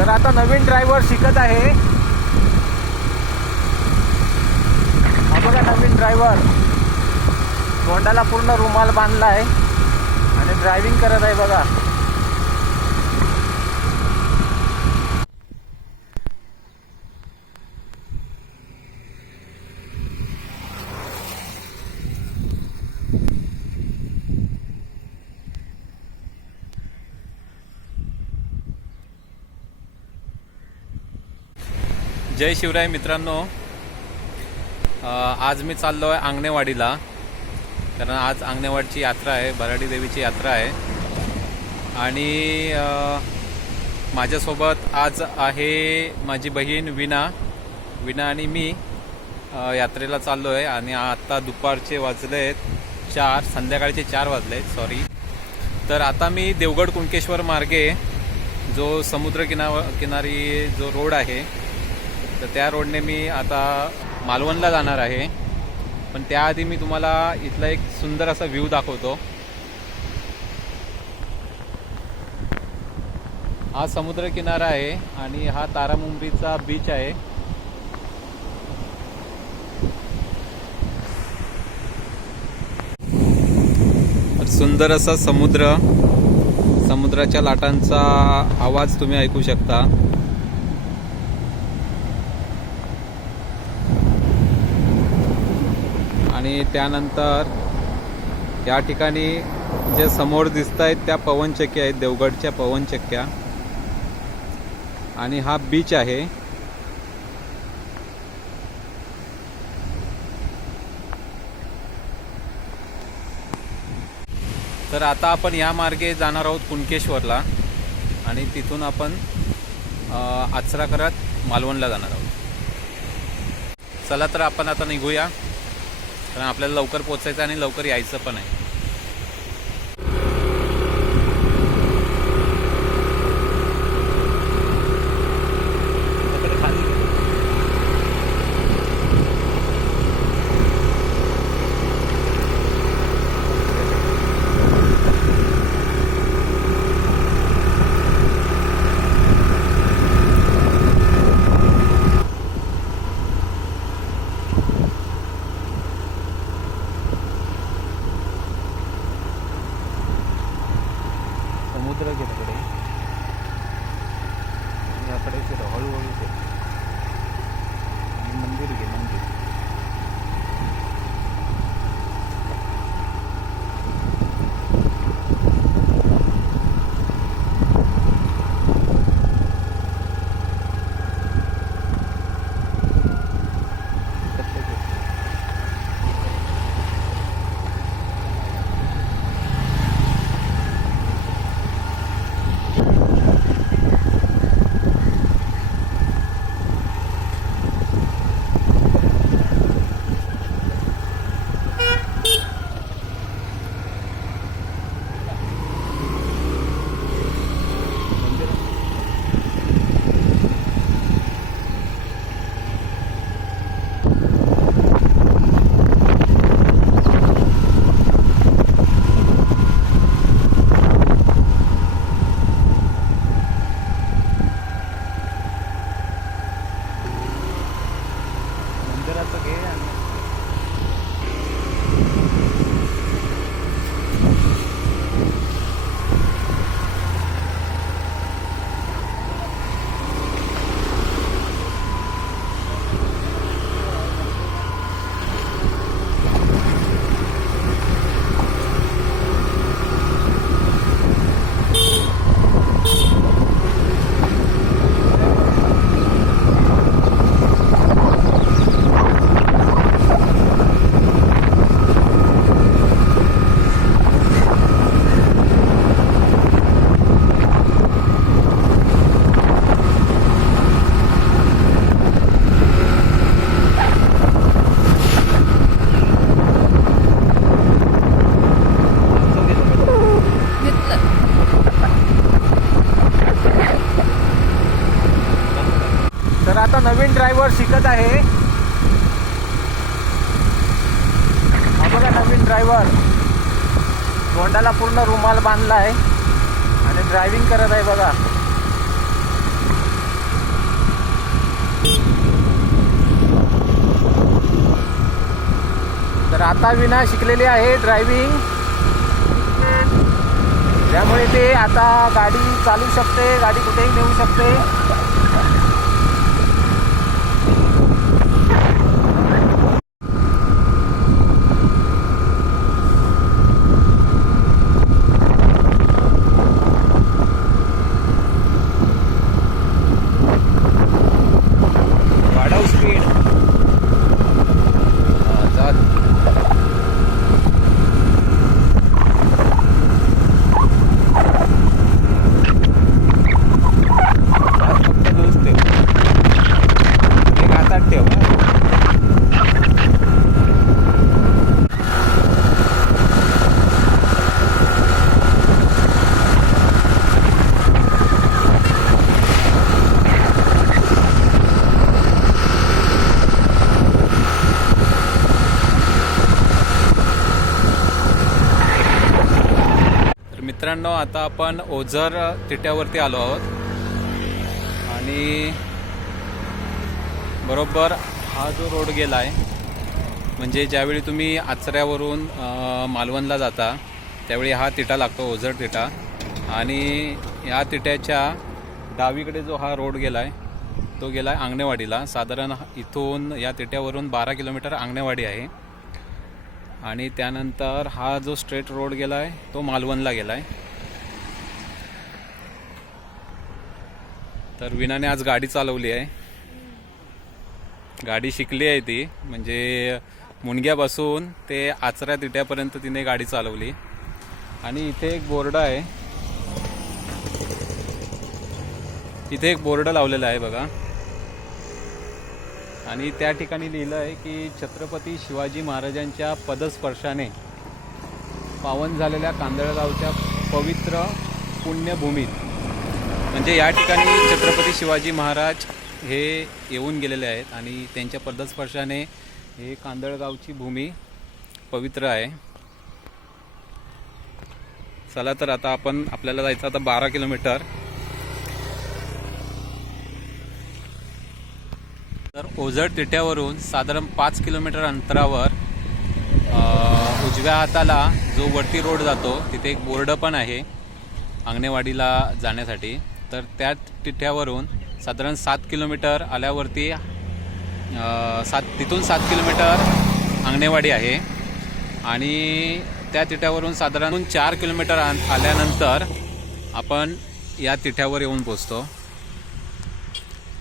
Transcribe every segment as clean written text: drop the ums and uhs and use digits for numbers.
तर आता नवीन ड्रायव्हर शिकत आहे. हा बघा नवीन ड्रायव्हर तोंडाला पूर्ण रुमाल बांधलाय आणि ड्रायव्हिंग करत आहे बघा. जय शिवराय मित्रांनो. आज मी चाललो आहे आंगणेवाडीला, कारण आज आंगणेवाडीची यात्रा आहे, भराडी देवीची यात्रा आहे. आणि माझ्यासोबत आज आहे माझी बहीण विना आणि मी यात्रेला चाललो आहे. आणि आता दुपारचे वाजले आहेत 4, संध्याकाळचे 4 वाजले आहेत, सॉरी. तर आता मी देवगड कुणकेश्वर मार्गे जो समुद्र किनारी जो रोड आहे, तर त्या रोडने मी आता मालवणला जाणार आहे. पण त्याआधी मी तुम्हाला इथला एक सुंदर असा व्ह्यू दाखवतो. हा समुद्र किनारा आहे आणि हा तारामुंबरीचा बीच आहे. सुंदर असा समुद्राच्या लाटांचा आवाज तुम्ही ऐकू शकता. आणि त्यानंतर या ठिकाणी जे समोर दिसत आहेत त्या पवनचक्क्या आहेत, देवगडच्या पवनचक्क्या. आणि हा बीच आहे. तर आता आपण या मार्गे जाणार आहोत कुणकेश्वरला आणि तिथून आपण आचरा करत मालवणला जाणार आहोत. चला तर आपण आता निघूया, कारण आपल्याला लवकर पोचायचं आणि लवकर यायचं पण आहे. समुद्र गेल्याकडे याकडे हळूहळू ते मंदिर घे मंदिर. नवीन ड्रायव्हर शिकत आहे. हा बघा नवीन ड्रायव्हर तोंडाला पूर्ण रुमाल बांधलाय आणि ड्रायव्हिंग करत आहे बघा. आता विना शिकलेली आहे ड्रायव्हिंग, त्यामुळे ते आता गाडी चालू शकते, गाडी कुठेही नेऊ शकते. वाढव स्पीड. मित्रांनो, आता आपण ओझर तिट्यावरती आलो आहोत आणि बरोबर हा जो रोड गेला आहे, म्हणजे ज्यावेळी तुम्ही आचऱ्यावरून मालवणला जाता त्यावेळी हा तिटा लागतो, ओझर तिटा. आणि या तिट्याच्या डावीकडे जो हा रोड गेला आहे तो गेला आहे आंगणेवाडीला. साधारण इथून या तिट्यावरून 12 किलोमीटर आंगणेवाडी आहे. आणि त्यानंतर हा जो स्ट्रेट रोड गेला आहे तो मालवणला गेला आहे. तर विनाने आज गाडी चालवली आहे, गाडी शिकली आहे ती, म्हणजे मुंडग्यापासून ते आचऱ्या तिट्यापर्यंत तिने गाडी चालवली. आणि इथे एक बोर्ड आहे, इथे एक बोर्ड लावलेला आहे बघा. आणि त्या ठिकाणी लिहिलं आहे की छत्रपती शिवाजी महाराजांच्या पदस्पर्शाने पावन झालेल्या कांदळगावच्या पवित्र पुण्यभूमीत, म्हणजे या ठिकाणी छत्रपती शिवाजी महाराज हे येऊन गेलेले आहेत आणि त्यांच्या पदस्पर्शाने हे कांदळगावची भूमी पवित्र आहे. चला तर आता आपल्याला जायचं आता 12 किलोमीटर. तर ओझर तिट्यावरून साधारण 5 किलोमीटर अंतरावर उजव्या हाताला जो वरती रोड जातो तिथे एक बोर्ड पण आहे आंगणेवाडीला जाण्यासाठी. तर त्या तिट्यावरून साधारण 7 किलोमीटर आल्यावरती तिथून 7 किलोमीटर आंगणेवाडी आहे. आणि त्या तिट्यावरून साधारण 4 किलोमीटर आल्यानंतर आपण या तिट्यावर येऊन पोचतो.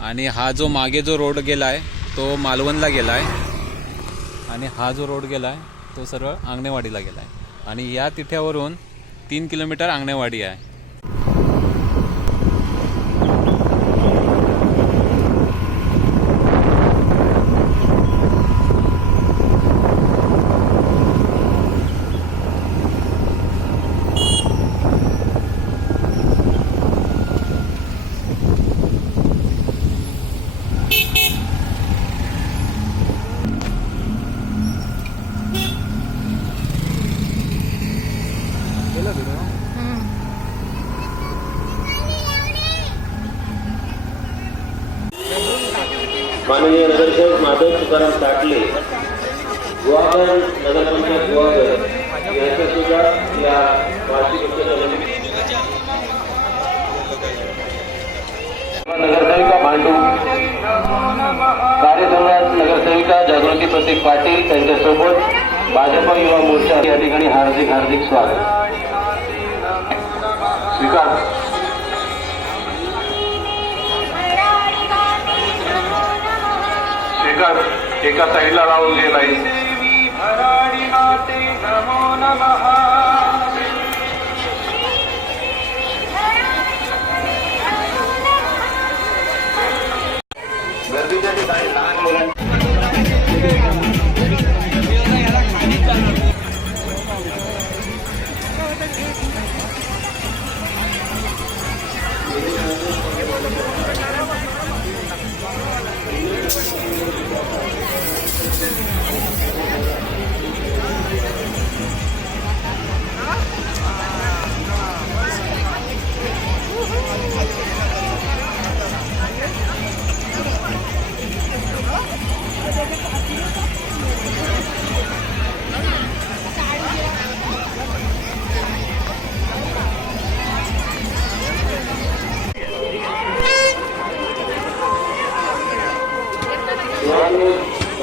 आणि हा जो मागे जो रोड गेला आहे तो मालवणला गेला आहे आणि हा जो रोड गेला आहे तो सरळ आंगणेवाडीला गेला आहे. आणि या तिठ्यावरून 3 किलोमीटर आंगणेवाडी आहे. माननीय नगरसेवक माधव तुकाराम साटले, गुहागर नगरपंचायत गुहागर यांचा सुद्धा या वार्षिक नगरसेविका भांडू, कार्यसंघात नगरसेविका जागृती प्रतीक पाटील त्यांच्यासोबत भाजप युवा मोर्चा या ठिकाणी हार्दिक हार्दिक स्वागत. स्वीकार. एका साईडला लावून घे लाईन. गर्दीच्या ठिकाणी लहान मुलांना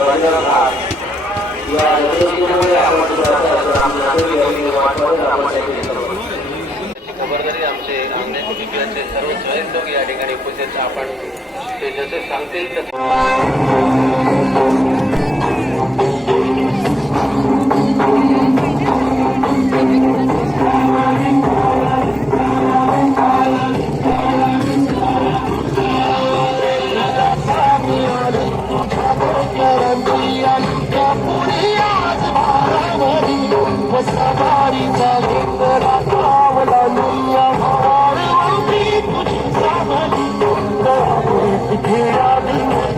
बाजीराव घाट या जत्रोत्सवामध्ये आपण सुद्धा असं आपल्या नातेवाईक आणि वाटपातच आपण त्यांची खबरदारी आमचे आमने कुटुंबियांचे सर्व स्वयंसेवक या ठिकाणी उपस्थित आपण ते जसे सांगतील तसे सवारीचा घेतला कावला दुनिया मारवंती तुझी सावली खेळाली